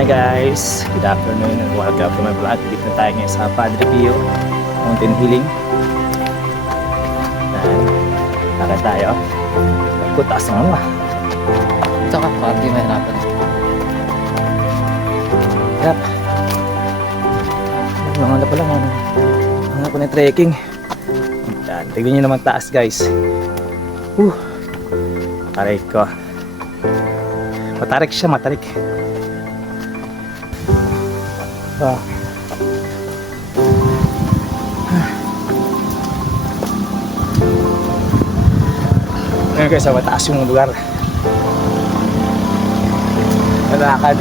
Hi guys! Good afternoon and welcome to my vlog. Dito na tayo ngayon sa Padre Pio Mountain Healing. Nakita tayo. Kutas ng ano. Tsaka parang di mahirapan. Yap. Mga pala mga hanap ko na trekking. Yan. Tignan nyo naman taas guys. Matarik ko. Matarik siya, matarik. Ngayon guys, sa mataas yung lugar. Malakad.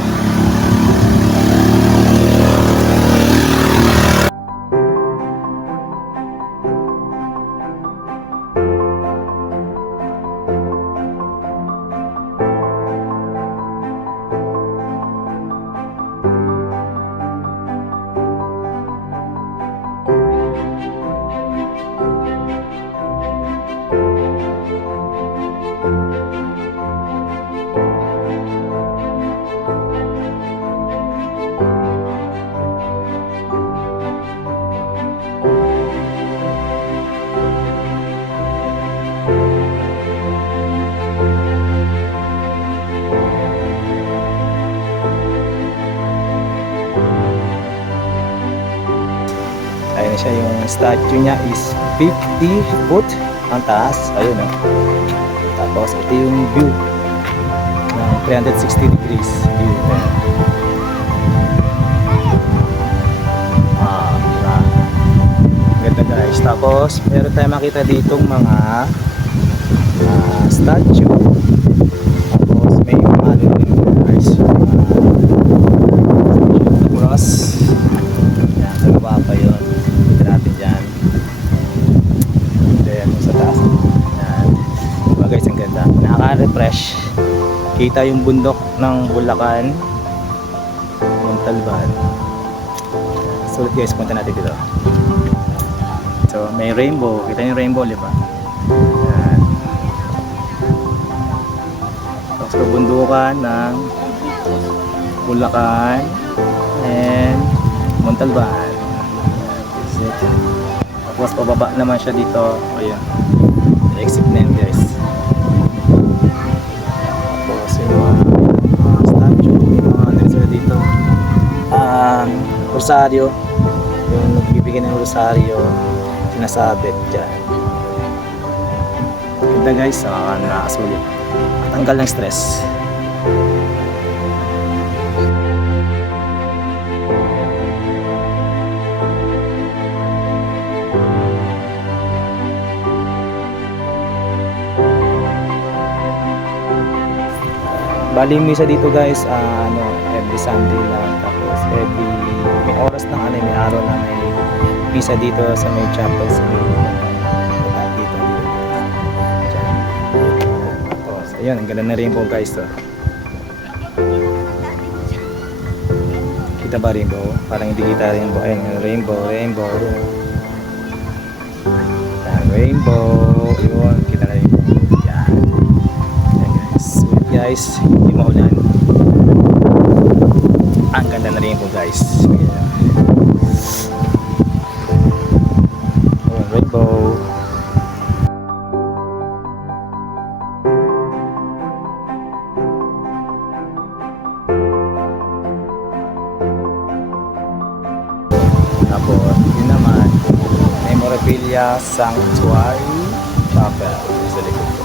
Ayun siya, yung statue niya is 50 foot ang taas. Ayun Tapos ito yung view ng 360 degrees view. Ganda guys. Tapos meron tayong makita ditong mga statue. Tapos may mga ano din guys, cross. Yan, sa baba pa yun. Natin dyan. Ayan, sa taas. Ayan. Diba guys, ang ganda. Nakaka-refresh. Kita yung bundok ng Bulacan, Montalban. Sulit guys, punta natin dito. So, may rainbow. Kita yung rainbow, di ba? Ayan. Tapos kabundukan ng Bulacan and Montalban. Tapos pababa naman siya dito. Ayun, exit na yun guys. Tapos yung statue, yung mga sila dito, rosaryo, yung nagbibigay ng rosaryo, sinasabit dyan. Ganda guys, nakakasulit. Tanggal ng stress. Bali misa dito guys, every Sunday lang. Tapos may oras ng may araw na may misa dito sa may chapel sa may dito. Tapos ayun, ang ganda na rainbow guys to. Kita ba rainbow? Parang hindi kita rainbow. Ayun, rainbow. Ayan, rainbow. Yun, kita na rainbow. Guys, hindi maulan. Ang ganda na rin po guys. Rainbow. Tapos yun naman, Memorabilia Sanctuary Chapel sa likod ko.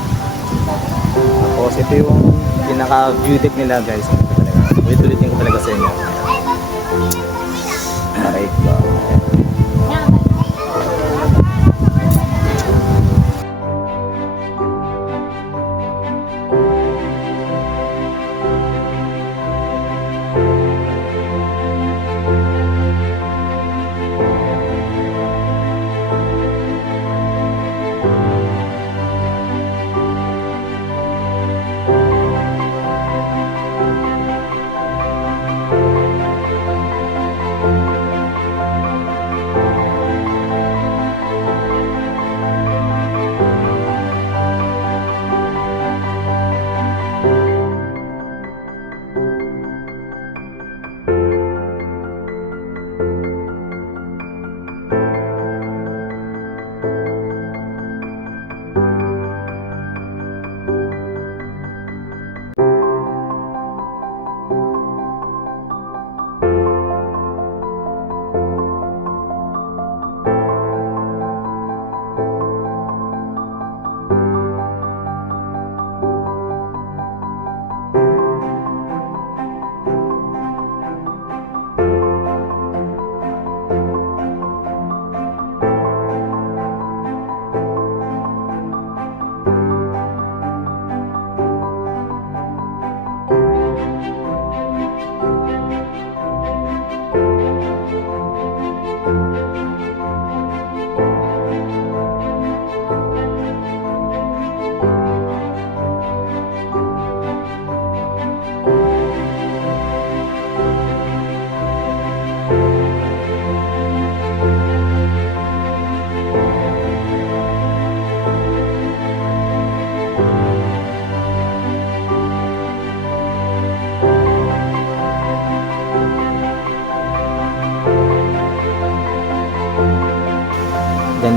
Tapos ito yung pinaka-view deck nila guys. Ulit-ulitin ko talaga sa inyo. Aray ko.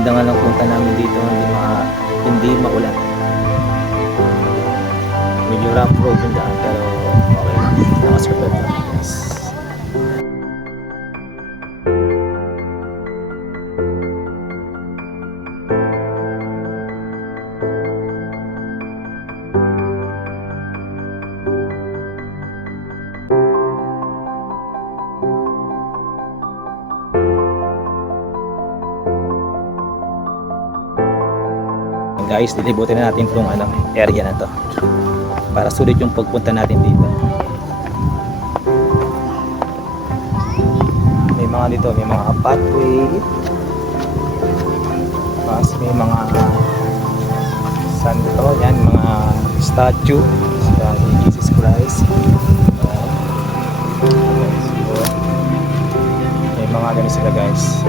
maganda nga lang punta namin dito, hindi maulan. Medyo rough road yung daan, pero okay lang. Nakasurvive lang, guys. Guys, lilibutin na natin itong area na to para sulit yung pagpunta natin dito. May mga pathway, mas may mga santo, yan, mga statue sa Jesus Christ. May mga ganun sila, guys.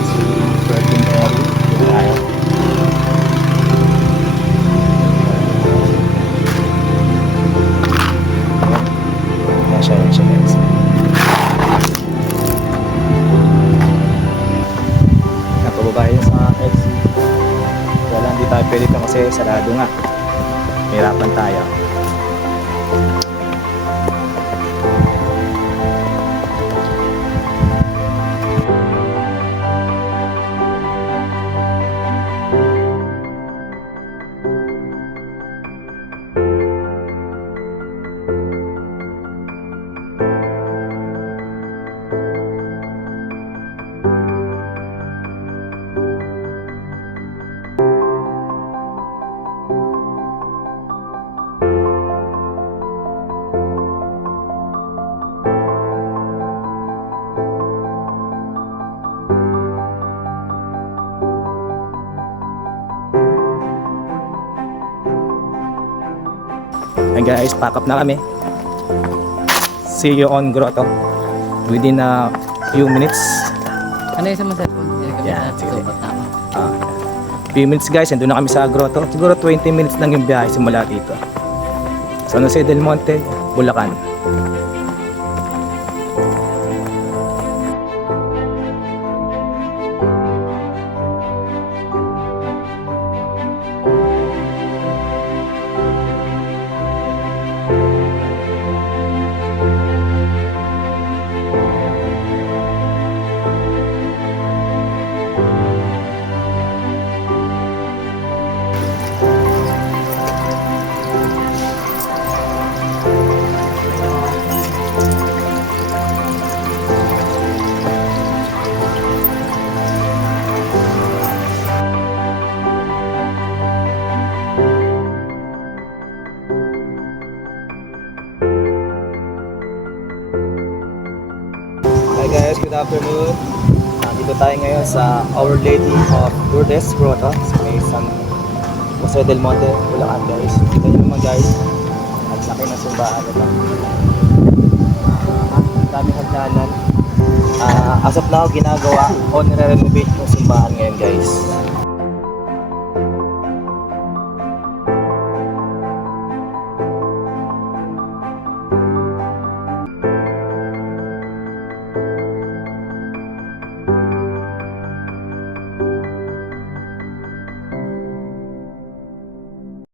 Si Virgin Mary, tayo. Yan siya guys. Napababae sa exit. Wala, hindi tayo pwede pa kasi sarado nga. Hirapan tayo. And guys, pack up na kami. See you on Grotto within a few minutes. Ano yung sa mga cellphone? Yeah, sige. Sukat na ako. Few minutes guys, nandun na kami sa Grotto. Siguro 20 minutes lang yung biyahe simula dito. San Jose del Monte, Bulacan. Hi guys, good afternoon. Nandito tayo ngayon sa Our Lady of Lourdes Grotto sa may San Jose del Monte, Bulacan guys. Kita nyo naman guys, ang laki ng simbahan nito. Daming hagdanan. As of now, ginagawa o nire-renovate yung simbahan ngayon guys.